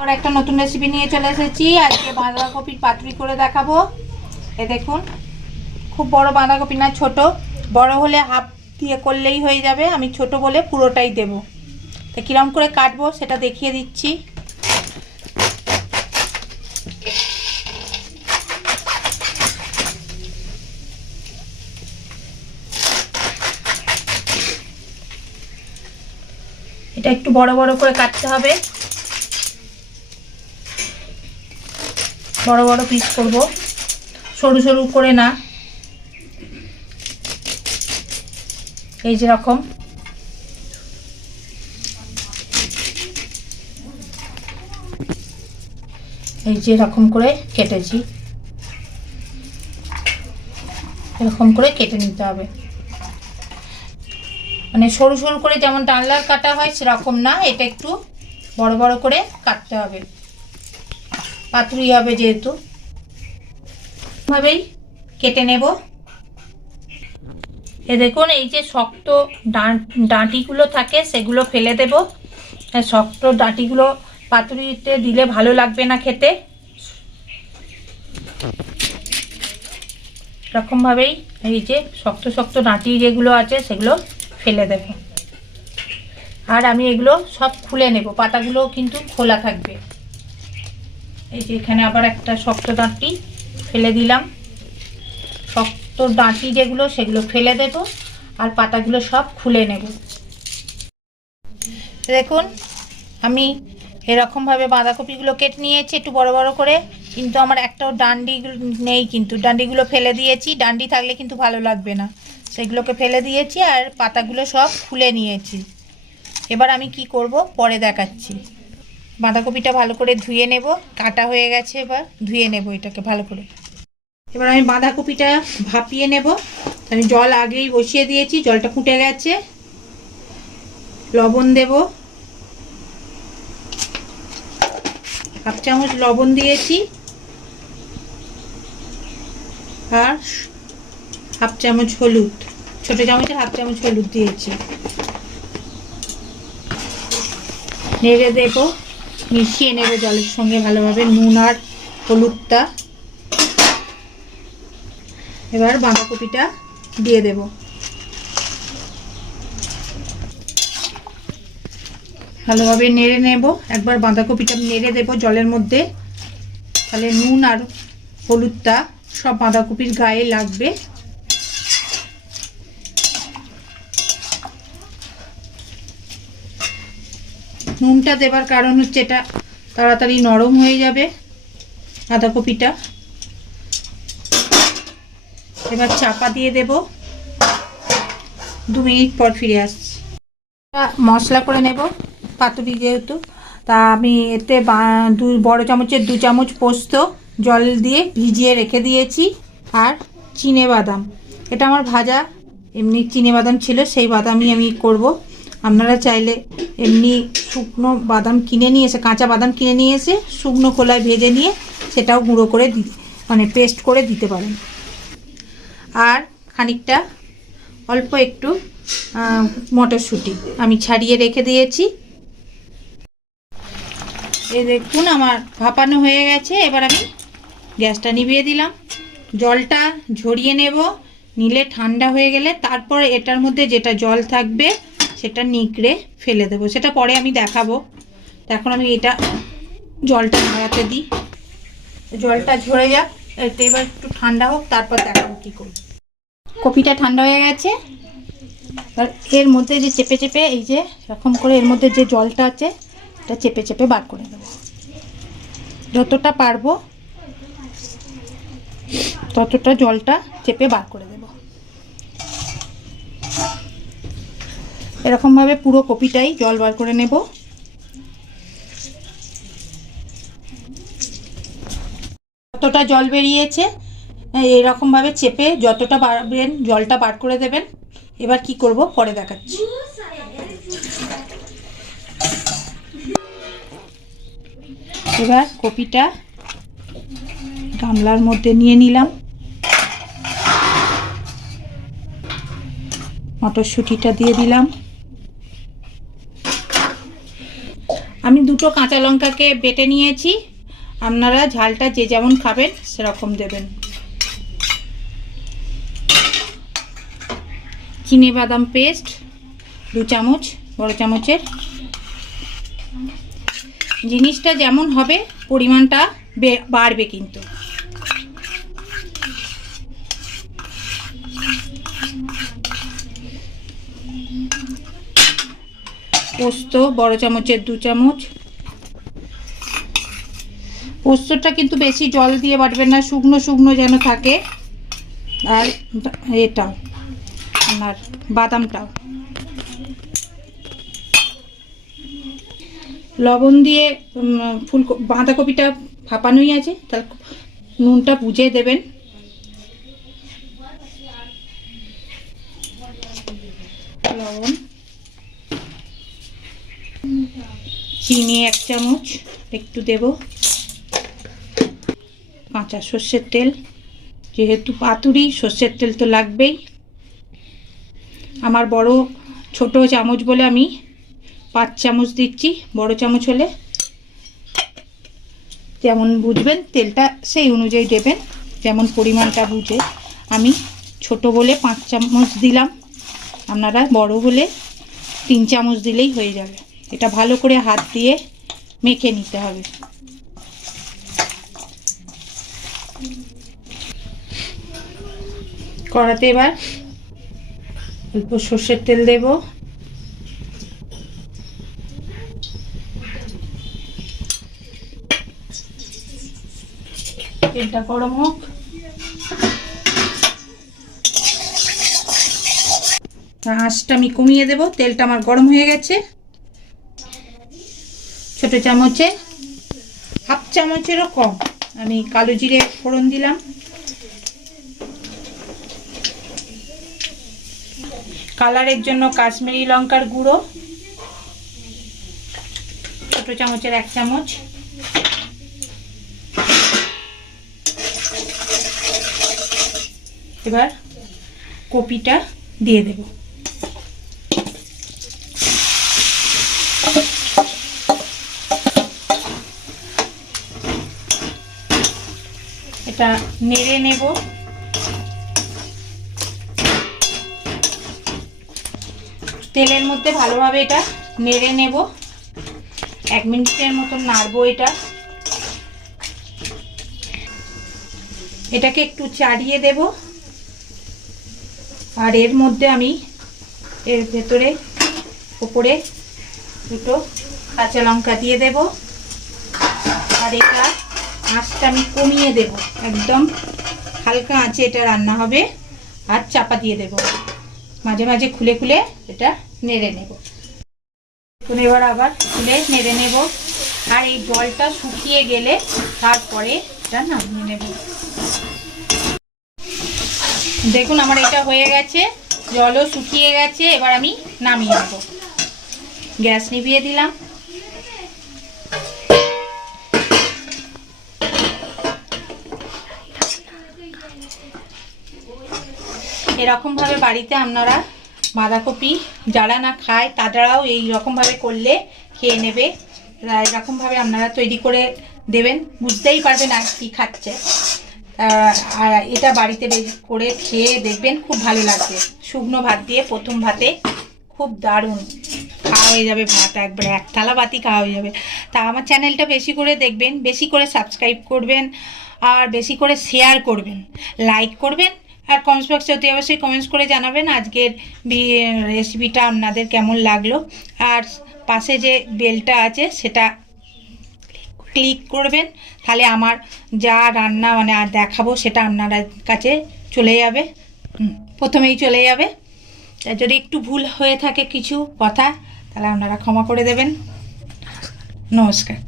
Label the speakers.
Speaker 1: আর একটা নতুন রেসিপি নিয়ে চলে এসেছি। আজকে বাঁধাকপির পাতুরি করে দেখাবো। এ দেখুন, খুব বড় বাঁধাকপি না, ছোট। বড় হলে হাফ দিয়ে করলেই হয়ে যাবে। আমি ছোট বলে পুরোটাই দেব। তো কীরকম করে কাটবো সেটা দেখিয়ে দিচ্ছি। এটা একটু বড় বড় করে কাটতে হবে। বড় বড় পিস করব। সরু সরু করে না। এই যেরকম এই যে এরকম করে কেটেছি। এরকম করে কেটে নিতে হবে। মানে সরু সরু করে যেমন ডালনার কাটা হয় সেরকম না, এটা একটু বড় বড় করে কাটতে হবে। পাতুরি হবে যেহেতু। ভাবেই কেটে নেব। এ দেখুন, এই যে শক্ত ডাঁটিগুলো থাকে, সেগুলো ফেলে দেব। শক্ত ডাঁটিগুলো পাতুরিতে দিলে ভালো লাগবে না খেতে। এরকমভাবেই এই যে শক্ত শক্ত ডাঁটি যেগুলো আছে, সেগুলো ফেলে দেব। আর আমি এগুলো সব খুলে নেব। পাতাগুলো কিন্তু খোলা থাকবে। এই যে এখানে আবার একটা শক্ত ডাঁটি ফেলে দিলাম। শক্ত ডাঁটি যেগুলো, সেগুলো ফেলে দেব আর পাতাগুলো সব খুলে নেব। দেখুন, আমি এরকমভাবে বাঁধাকপিগুলো কেটে নিয়েছি একটু বড় বড় করে, কিন্তু আমার একটাও ডান্ডি নেই কিন্তু। ডান্ডিগুলো ফেলে দিয়েছি, ডান্ডি থাকলে কিন্তু ভালো লাগবে না। সেগুলোকে ফেলে দিয়েছি আর পাতাগুলো সব খুলে নিয়েছি। এবার আমি কি করব? পরে দেখাচ্ছি। বাঁধাকপিটা ভালো করে ধুয়ে নেব, কাটা হয়ে গেছে এবার, ধুয়ে নেব এটাকে ভালো করে। এবার আমি বাঁধাকপিটা ভাপিয়ে নেব। আমি জল আগেই বসিয়ে দিয়েছি, জলটা ফুটে গেছে। লবণ দেব। হাফ চামচ লবণ দিয়েছি। আর হাফ চামচ হলুদ, ছোট চামচের হাফ চামচ হলুদ দিয়েছি। নেড়ে দেব। মিশিয়ে নেব জলের সঙ্গে ভালোভাবে, নুন আর হলুদটা। এবার বাঁধাকপিটা দিয়ে দেব। ভালোভাবে নেড়ে নেব। একবার বাঁধাকপিটা নেড়ে দেব জলের মধ্যে। তাহলে নুন আর হলুদটা সব বাঁধাকপির গায়ে লাগবে। নুনটা দেবার কারণ হচ্ছে এটা তাড়াতাড়ি নরম হয়ে যাবে বাঁধাকপিটা এবার চাপা দিয়ে দেব। দু মিনিট পর ফিরে আসছি। মশলা করে নেব, পাতুরি যেহেতু। তা আমি এতে দু, বড় চামচের দু চামচ পোস্ত জল দিয়ে ভিজিয়ে রেখে দিয়েছি, আর চিনে বাদাম। এটা আমার ভাজা। এমনি চিনে বাদাম ছিল, সেই বাদামই আমি করব। আপনারা চাইলে এমনি শুকনো বাদাম কিনে নিয়ে এসে, কাঁচা বাদাম কিনে নিয়ে এসে শুকনো খোলায় ভেজে নিয়ে সেটাও গুঁড়ো করে দি মানে পেস্ট করে দিতে পারেন। আর খানিকটা অল্প একটু মটরশুঁটি আমি ছাড়িয়ে রেখে দিয়েছি। এ দেখুন আমার ভাপানো হয়ে গেছে, এবার আমি গ্যাসটা নিভিয়ে দিলাম। জলটা ঝরিয়ে নেব, নিলে ঠান্ডা হয়ে গেলে তারপর এটার মধ্যে যেটা জল থাকবে সেটা নিকড়ে ফেলে দেবো। সেটা পরে আমি দেখাবো। এখন আমি এটা জলটা ঝরাতে দিই। জলটা ঝরে যাক এটা এবার একটু ঠান্ডা হোক, তারপর দেখাবো কী করব কপিটা ঠান্ডা হয়ে গেছে। আর এর মধ্যে যে চেপে চেপে এই যে এরকম করে এর মধ্যে যে জলটা আছে, এটা চেপে চেপে বার করে দেবো যতটা পারব, ততটা জলটা চেপে বার করে দেব। এরকমভাবে পুরো কপিটাই জল বার করে নেব। যতটা জল বেরিয়েছে এরকমভাবে চেপে যতটা পারবেন জলটা বার করে দেবেন। এবার কি করব, পরে দেখাচ্ছি। এবার কপিটা গামলার মধ্যে নিয়ে নিলাম। মটরশুঁটিটা দিয়ে দিলাম আমি দু দুটো কাঁচা লঙ্কাকে বেটে নিয়েছি। আপনারা ঝালটা যে যেমন খাবেন, সেরকম দেবেন। চিনে বাদাম পেস্ট, দু চামচ, বড় চামচের। জিনিসটা যেমন হবে, পরিমাণটা বাড়বে কিন্তু। পোস্ত, বড় চামচের দু চামচ। পোস্তটা কিন্তু বেশি জল দিয়ে বাটবেন না শুকনো শুকনো যেন থাকে। আর এটাও আপনার বাদামটাও। লবণ দিয়ে উম, ফুল বাঁধাকপিটা ফাঁপানোই আছে তার নুনটা বুঝে দেবেন। লবণ। চিনি এক চামচ একটু দেব। কাঁচা সর্ষের তেল, যেহেতু পাতুরি, সর্ষের তেল তো লাগবেই। আমার বড় ছোট চামচ বলে আমি পাঁচ চামচ দিচ্ছি, বড় চামচ হলে। যেমন বুঝবেন, তেলটা সেই অনুযায়ী দেবেন, যেমন পরিমাণটা বুঝে। আমি ছোট বলে পাঁচ চামচ দিলাম, আপনারা বড় হলে তিন চামচ দিলেই হয়ে যাবে। এটা ভালো করে হাত দিয়ে মেখে নিতে হবে। কড়াতে এবার অল্প সর্ষের তেল দেব। তেলটা গরম হোক। আঁচটা আমি কমিয়ে দেব, তেলটা আমার গরম হয়ে গেছে। ছোট চামচে, হাফ চামচেরও কম। আমি কালো জিরে ফোড়ন দিলাম। কালারের জন্য কাশ্মীরি লঙ্কার গুঁড়ো, ছোট চামচের এক চামচ। এবার কপিটা দিয়ে দেব। এটা নেড়ে নেব। তেলের মধ্যে ভালোভাবে এটা নেড়ে নেব। এক মিনিটের মতন নাড়বো এটা। এটাকে একটু চাড়িয়ে দেব। আর এর মধ্যে আমি এর ভেতরে উপরে দুটো কাঁচা লঙ্কা দিয়ে দেব। আর এটা আঁচটা আমি কমিয়ে দেব, একদম। হালকা আঁচে এটা রান্না হবে, আর চাপা দিয়ে দেব। মাঝে মাঝে খুলে খুলে এটা নেড়ে নেব। এবার আবার খুলে নেড়ে নেব। আর এই জলটা শুকিয়ে গেলে তারপরে এটা নামিয়ে নেব। দেখুন আমার এটা হয়ে গেছে, জলও শুকিয়ে গেছে, এবার আমি নামিয়ে নেব। গ্যাস নিভিয়ে দিলাম। এরকমভাবে বাড়িতে আপনারা বাঁধাকপি, যারা না খায় তারাও এই রকমভাবে করলে খেয়ে নেবে। এরকমভাবে আপনারা তৈরি করে দেবেন। বুঝতেই পারবেন আর কী খাচ্ছে। আর এটা বাড়িতে করে খেয়ে দেখবেন, খুব ভালো লাগবে। শুকনো ভাত দিয়ে প্রথম ভাতে খুব দারুণ খাওয়া হয়ে যাবে ভাত একবার, এক থালা ভাতই খাওয়া হয়ে যাবে। তা আমার চ্যানেলটা বেশি করে দেখবেন, বেশি করে সাবস্ক্রাইব করবেন, আর বেশি করে শেয়ার করবেন। লাইক করবেন আর কমেন্টস বক্সে অতি অবশ্যই কমেন্টস করে জানাবেন আজকের রেসিপিটা আপনাদের কেমন লাগল। আর পাশে যে বেলটা আছে, সেটা ক্লিক করবেন, তাহলে আমার যা রান্না মানে আর দেখাবো, সেটা আপনার কাছে চলে যাবে। প্রথমেই চলে যাবে। যদি একটু ভুল হয়ে থাকে কিছু কথা, তাহলে আপনারা ক্ষমা করে দেবেন। নমস্কার।